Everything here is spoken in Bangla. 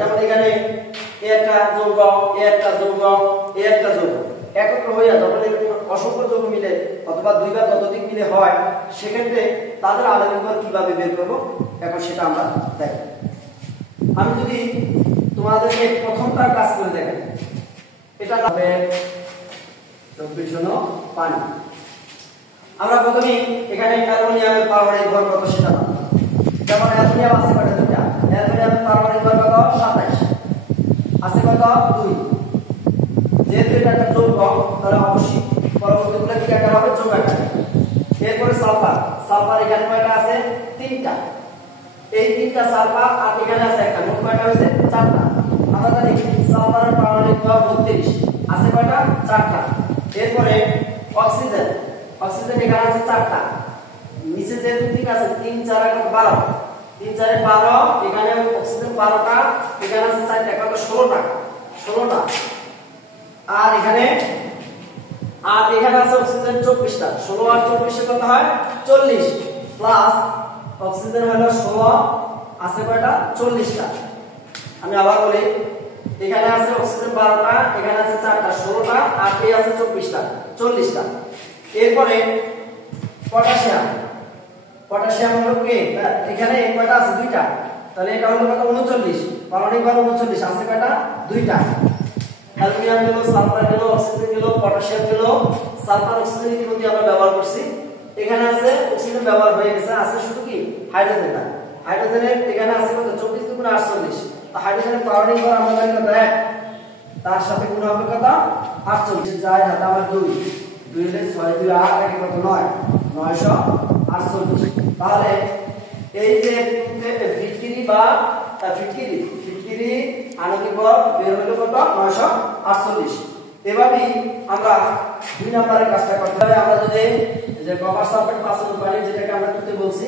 যেমন এখানে এ একটা যৌগ, এ একটা যৌগ, এ একটা যৌগ একত্র হইয়া যখন অসংখ্য যৌগ মিলে অথবা দুই বা ততোধিক মিলে হয়, সেক্ষেত্রে তাদের আণবিক ভর কিভাবে বের করব এখন সেটা আমরা দেখব। আমি যদি তোমাদেরকে প্রথমটা কাজ করে দেখাই, এটা হবে 24 জন পানি। আমরা প্রথমে এখানে অ্যালুমিনিয়ামের পারমাণবিক ভর কত সেটা জানব। যেমন অ্যালুমিনিয়াম আছে কত? দুইটা। অ্যালুমিনিয়ামের পারমাণবিক ভর কত? 27 আছে কত? 2। যেহেতু এটা একটা যৌগ তাহলে অবশ্যই পরবর্তীগুলো কি আকার হবে? যৌগ আকার। এরপরে সালফার, সালফার এখানে কয়টা আছে? 3টা। এই 3টা সালফার আর এখানে আছে একটা, মোট কয়টা হইছে? 4টা। আমরা জানি সালফারের পারমাণবিক ভর 32 আছে কয়টা? 4টা। এরপরে অক্সিজেন, অক্সিজেন এখানে আছে 4টা। নিচে যে 3 আছে 3 4 12, 3 4 12, এখানে অক্সিজেন 12টা, এখানে আছে 4টা, কত? 16টা, 16টা। আর এখানে আছে অক্সিজেন 24টা, 16 আর 24 কত হয়? 40 প্লাস অক্সিজেন হলো 16 আছে কয়টা? 40টা। আমি আবার বলি, এখানে আছে অক্সিজেন 12টা, এখানে আছে 4টা, 16টা, আর এই আছে 24টা, 40টা। এরপরে পটাশিয়াম, পটাশিয়াম হলো কি? এখানে কয়টা আছে? 2টা। তাহলে এটা হলো কত? 39। পারমাণবিক ভর 39 আছে কয়টা? 2টা। অ্যালুমিনিয়াম গেল, সালফার গেল, অক্সিজেন গেল, পটাশিয়াম গেল। সালফার অক্সিজেন ইতিমধ্যে আমরা ব্যবহার করছি। এখানে আছে অক্সিজেন ব্যবহার হয়ে গেছে, আছে শুধু কি? হাইড্রোজেনটা। হাইড্রোজেনের এখানে আছে কত? 24 × 48। তো হাইড্রোজেনের পারমাণবিক ভর আমরা জানি কত? 1। তার সাথে গুণ হবে কত? 48। যায় হাতে আমার 2, 2 হলে 6 2 8 1 কত? 9, 948। তাহলে এই যে ফিটকিরি বা ফিটকিরি আণবিক ভর বের হলো কত? 948। এভাবেই আমরা 2 নম্বরের কাজটা করতে হবে। আমরা যদি যে কপার সালফেট 5 পানি যেটাকে আমরা করতে বলছি